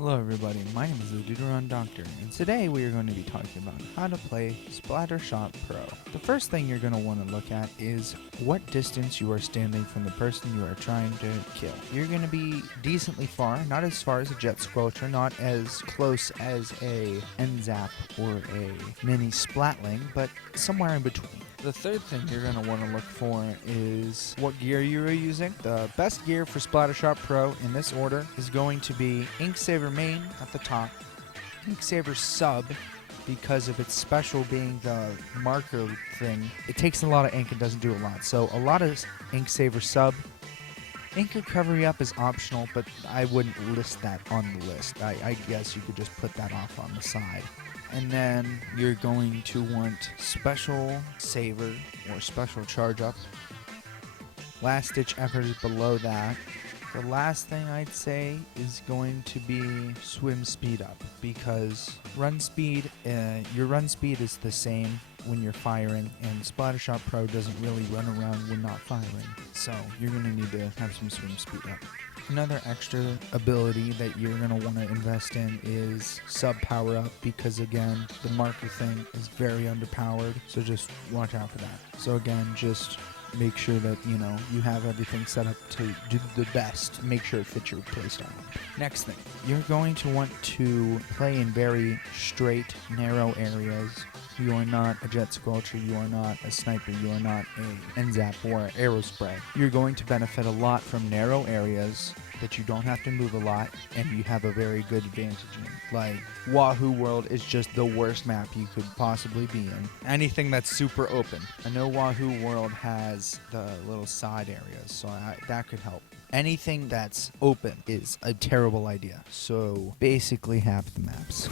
Hello everybody, my name is the Deuteron Doctor, and today we are going to be talking about how to play Splattershot Pro. The first thing you're going to want to look at is what distance you are standing from the person you are trying to kill. You're going to be decently far, not as far as a jet squelcher, not as close as a NZAP or a mini Splatling, but somewhere in between. The third thing you're going to want to look for is what gear you are using. The best gear for Splattershot Pro in this order is going to be Inksaver Main at the top, Inksaver Sub because of its special being the marker thing. It takes a lot of ink and doesn't do a lot. So a lot of Inksaver Sub. Ink Recovery Up is optional, but I wouldn't list that on the list. I guess you could just put that off on the side. And then you're going to want Special Saver or Special Charge Up. Last Ditch Effort is below that. The last thing I'd say is going to be Swim Speed Up, because your run speed is the same when you're firing, and Splattershot Pro doesn't really run around when not firing, so you're going to need to have some swim speed up. Another extra ability that you're going to want to invest in is Sub Power Up, because again, the marker thing is very underpowered, so just watch out for that. So again, just make sure that, you have everything set up to do the best. Make sure it fits your playstyle. Next thing, you're going to want to play in very straight, narrow areas. You are not a jet squelcher, you are not a sniper, you are not a NZAP or arrow spray. You're going to benefit a lot from narrow areas that you don't have to move a lot, and you have a very good advantage in. Like, Wahoo World is just the worst map you could possibly be in. Anything that's super open. I know Wahoo World has the little side areas, so that could help. Anything that's open is a terrible idea, so basically half the maps.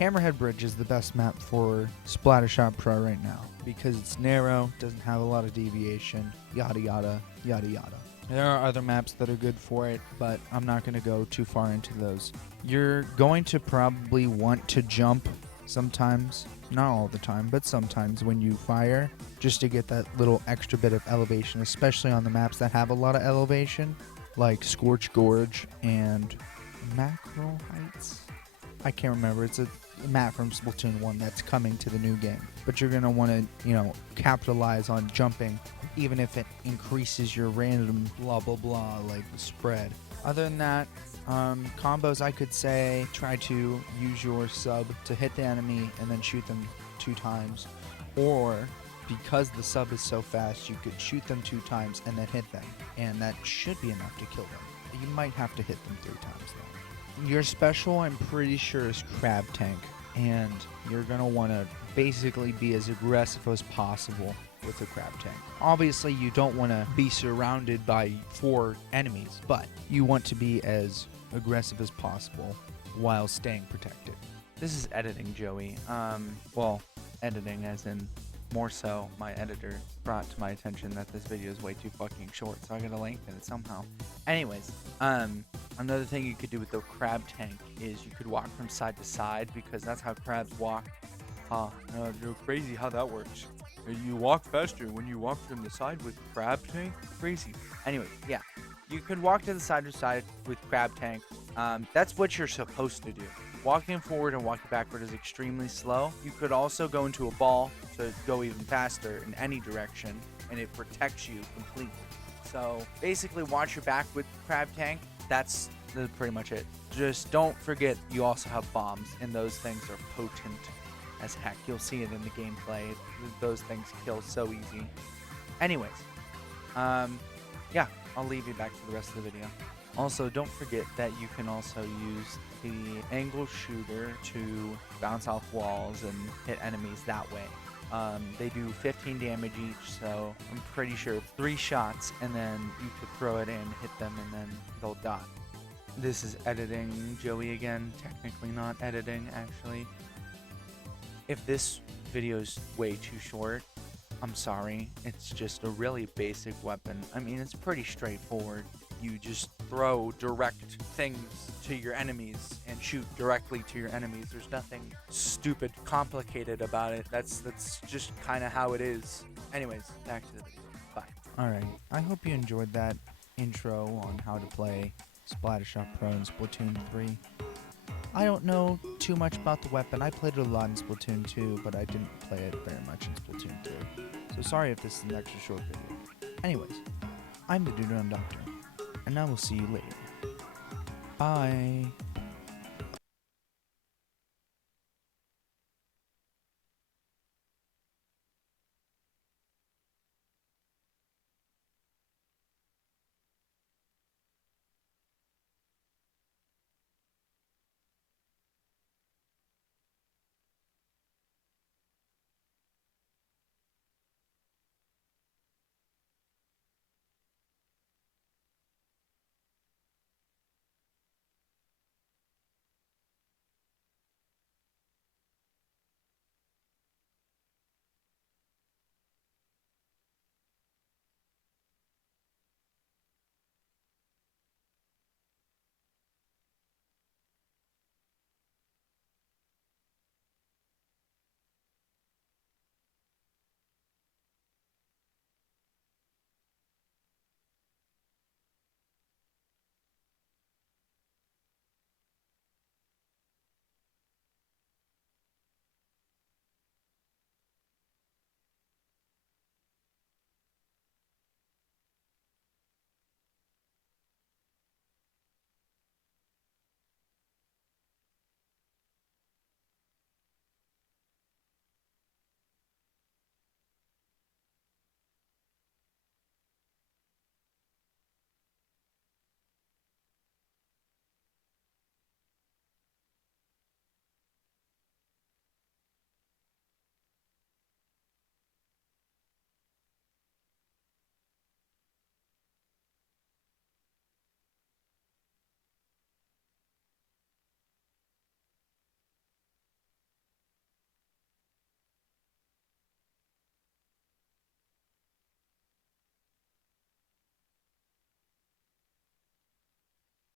Hammerhead Bridge is the best map for Splattershot Pro right now, because it's narrow, doesn't have a lot of deviation, yada yada, yada yada. There are other maps that are good for it, but I'm not going to go too far into those. You're going to probably want to jump sometimes, not all the time, but sometimes when you fire, just to get that little extra bit of elevation, especially on the maps that have a lot of elevation, like Scorch Gorge and Mackerel Heights. I can't remember. It's a map from Splatoon 1 that's coming to the new game. But you're going to want to, capitalize on jumping, even if it increases your random blah blah blah, like the spread. Other than that, combos, I could say try to use your sub to hit the enemy and then shoot them 2 times. Or, because the sub is so fast, you could shoot them 2 times and then hit them. And that should be enough to kill them. You might have to hit them 3 times though. Your special, I'm pretty sure, is Crab Tank, and you're going to want to basically be as aggressive as possible with the Crab Tank. Obviously, you don't want to be surrounded by 4 enemies, but you want to be as aggressive as possible while staying protected. This is editing, Joey. Editing as in more so my editor brought to my attention that this video is way too fucking short, so I gotta lengthen it somehow. Anyways, another thing you could do with the crab tank is you could walk from side to side, because that's how crabs walk. You're crazy how that works. You walk faster when you walk from the side with crab tank? Crazy. Anyway, yeah. You could walk to the side with crab tank. That's what you're supposed to do. Walking forward and walking backward is extremely slow. You could also go into a ball to go even faster in any direction, and it protects you completely. So basically, watch your back with crab tank. That's pretty much it. Just don't forget you also have bombs, and those things are potent as heck. You'll see it in the gameplay. Those things kill so easy. Anyways, yeah, I'll leave you back to the rest of the video. Also, don't forget that you can also use the angle shooter to bounce off walls and hit enemies that way. They do 15 damage each, so I'm pretty sure 3 shots, and then you could throw it in, hit them, and then they'll die. This is editing, Joey again. Technically not editing, actually. If this video is way too short, I'm sorry. It's just a really basic weapon. I mean, it's pretty straightforward. You just throw direct things to your enemies and shoot directly to your enemies. There's nothing stupid, complicated about it. That's just kind of how it is. Anyways, back to the video. Bye. Alright, I hope you enjoyed that intro on how to play Splattershot Pro in Splatoon 3. I don't know too much about the weapon. I played it a lot in Splatoon 2, but I didn't play it very much in Splatoon 3. So sorry if this is an extra short video. Anyways, I'm the Dude Run Doctor, and I will see you later. Bye.